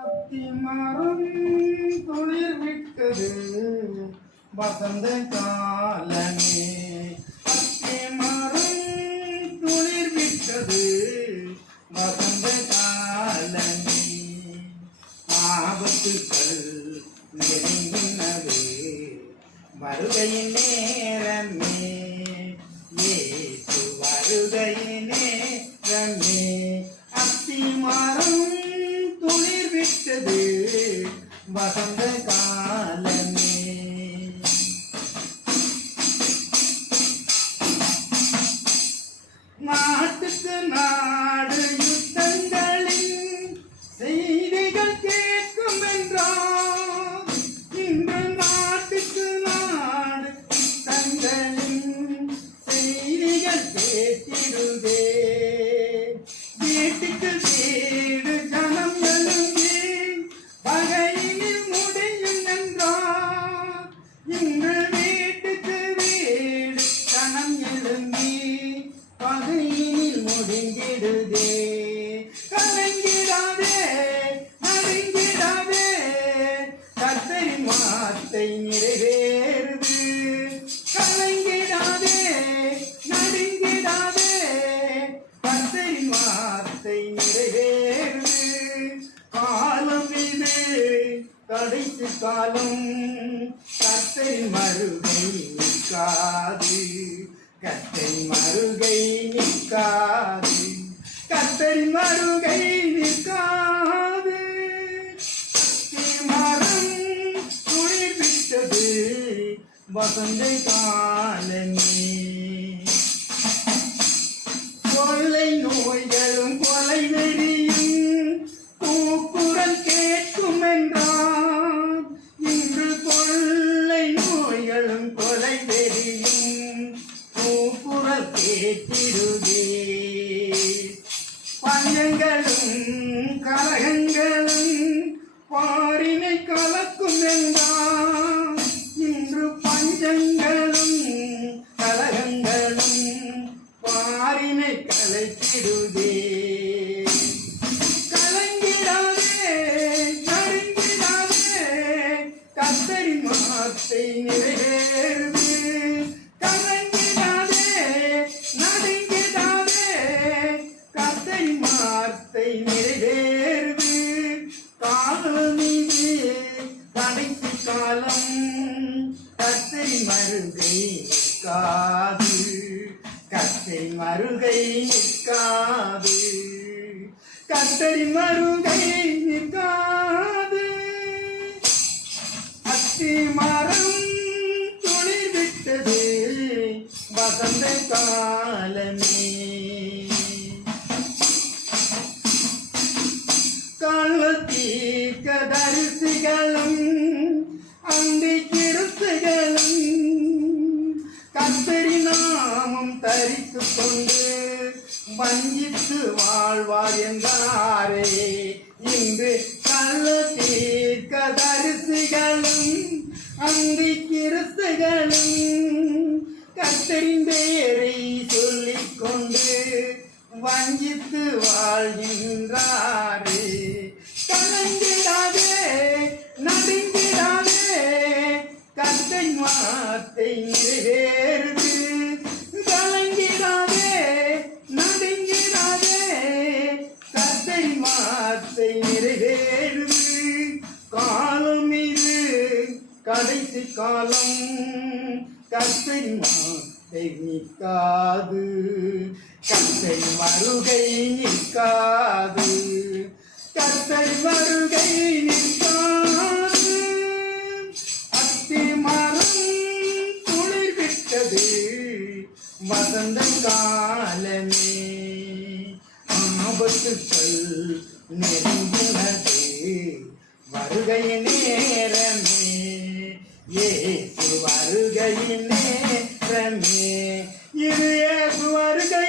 அத்திமரம் துளிர் விட்டது. வசந்த காலமே. அத்திமரம் துளிர் விட்டது. வசந்த காலமே. ஆபத்துக்கள் நெருங்கினது. வருகையின் நேரமே. ஏசு வருகையின் நேரமே. அத்தி மரம் வசந்த காலமே முடிந்திடுதே கலங்கிடாதே நடுங்கிடாதே கத்தரின் வார்த்தை நிறைவேறுது. கலங்கிடாதே நடுங்கிடாதே. கத்தரின் வார்த்தை நிறைவேறுது. காலம் இது கடைசி காலம். கத்தரின் மறுகை நிற்காது. கத்தை மறுகை நிற்காது வசந்த காலமே கொள்ளை நோய்களும் கொலை வெறியும் கூக்குரல் கேட்கும் என்றார் இன்று கொள்ளை நோய்களும் கொலை வெறியும் கூக்குரல் கேட்டிருவே பஞ்சங்களும் கலைத்திடுதே கலங்கிடாதே நடுங்கிடாதே கத்தரின் வார்த்தை நிறைவேறுது கலங்கிடாதே நடுங்கிடாதே கத்தரின் வார்த்தை நிறைவேறுது காலம் இது கடைசி காலம் கத்தரின் மருகை நிற்காது. கத்தை மருகை நிற்காது. கத்தரின் மருகை நிற்காது. அத்தி மரம் துளிர் விட்டது வசந்த காலமே. கள்ளத்தீர்க்க தரிசிகளும் அந்தி வஞ்சித்து வாழ்வார் என்றாரே இன்று கள்ள தீர்க்க தரிசிகளும் அந்தி கிறிஸ்துகளும் கத்தரின் பெயரை சொல்லிக் கொண்டு வஞ்சித்து வாழ்கின்ற கடைசி காலம் கத்தன் நிற்காது. கத்தை வருகை நிற்காது. கத்தை வருகை நிற்காது. அத்தி மரம் துளிர் விட்டது வசந்த காலமே. ஆபத்துக்கள் நெருங்கினது வருகை நேரமே. ஏசு வருகையின் நேரமே இது ஏசு வருகை